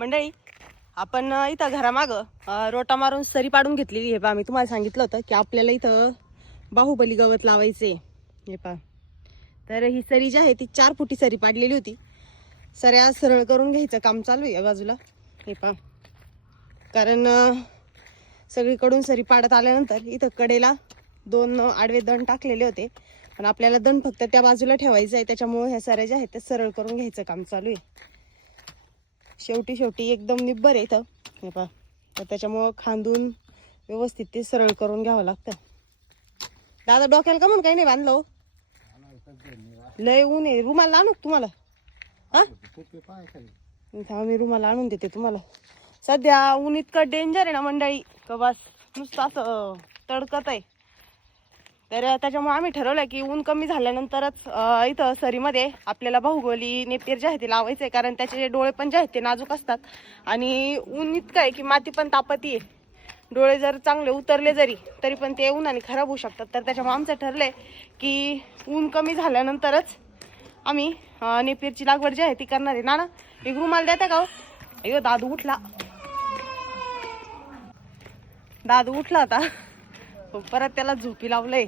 मंडळी आपण इथं घरामागं रोटा मारून सरी पाडून घेतलेली आहे पहा. मी तुम्हाला सांगितलं होतं की आपल्याला इथं बाहुबली गवत लावायचे हे पहा. तर ही सरी जी आहे ती 4 फुटी सरी पाडलेली होती. सऱ्या सरळ करून घ्यायचं काम चालू आहे या बाजूला हे पहा. कारण सगळीकडून सरी पाडत आल्यानंतर इथं कडेला 2 आडवे दंड टाकलेले होते, पण आपल्याला दंड फक्त त्या बाजूला ठेवायचं आहे. त्याच्यामुळे ह्या सऱ्या ज्या आहेत त्या सरळ करून घ्यायचं काम चालू आहे. शेवटी एकदम निब्बर आहे इथं हे पहा. तर त्याच्यामुळं खांदून व्यवस्थित ते सरळ करून घ्यावं लागतं. दादा डोक्याला का म्हणून काही नाही बांधलं हो? लय ऊन आहे. रुमाल आणू तुम्हाला? हा मी रुमाल आणून देते तुम्हाला. सध्या ऊन इतकं डेंजर आहे ना मंडळी का बस नुसतं असं तडकत आहे. तर त्याच्यामुळे आम्ही ठरवलं की ऊन कमी झाल्यानंतरच इथं सरीमध्ये आपल्याला बाहुबली नेपियर जे आहे ते लावायचं आहे. कारण त्याचे डोळे पण जे आहेत ते नाजूक असतात आणि ऊन इतकं आहे की माती पण तापती आहे. डोळे जर चांगले उतरले जरी तरी पण ते उन्हाने खराब होऊ शकतात. तर त्याच्यामुळे आमचं ठरलंय की ऊन कमी झाल्यानंतरच आम्ही नेपियरची लागवड जी आहे ती करणार आहे. ना एक रुमाल देता का हो? अयो दादू उठला. दादू उठला आता परत त्याला झोपी लावलंय.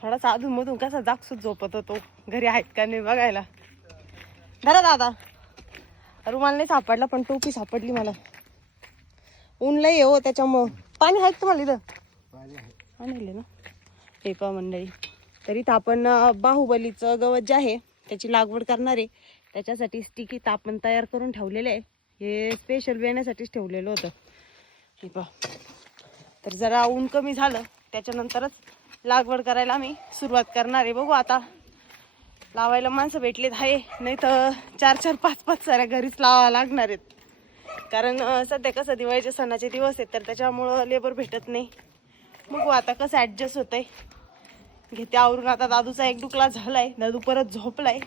थोडासा अधून मधून कसा जागसूत झोपत होतो. घरी आहेत का नाही बघायला. धरा दादा. रुमाल नाही सापडला पण टोपी सापडली मला. ऊन लय हो त्याच्यामुळं. पाणी आहे तुम्हाला इथं? आणले ना हे पहा मंडळी. तरी तर आपण बाहुबलीचं गवत जे आहे त्याची लागवड करणार आहे. त्याच्यासाठी स्टिकी आपण तयार करून ठेवलेले आहे. हे स्पेशल येण्यासाठीच ठेवलेलं होतं हे पहा. तर जरा ऊन कमी झालं त्याच्यानंतरच लागवड करायला आम्ही सुरुवात करणार आहे. बघू आता लावायला माणसं भेटलेत आहे, नाही तर 4-4, 5-5 साऱ्या घरीच लावावं लागणार आहेत. कारण सध्या कसं दिवाळीचे सणाचे दिवस आहेत तर त्याच्यामुळं लेबर भेटत नाही. बघू आता कसं ॲडजस्ट होतंय. घेते आवरून. आता दादूचा एक डुकला झालाय. दादू परत झोपलाय.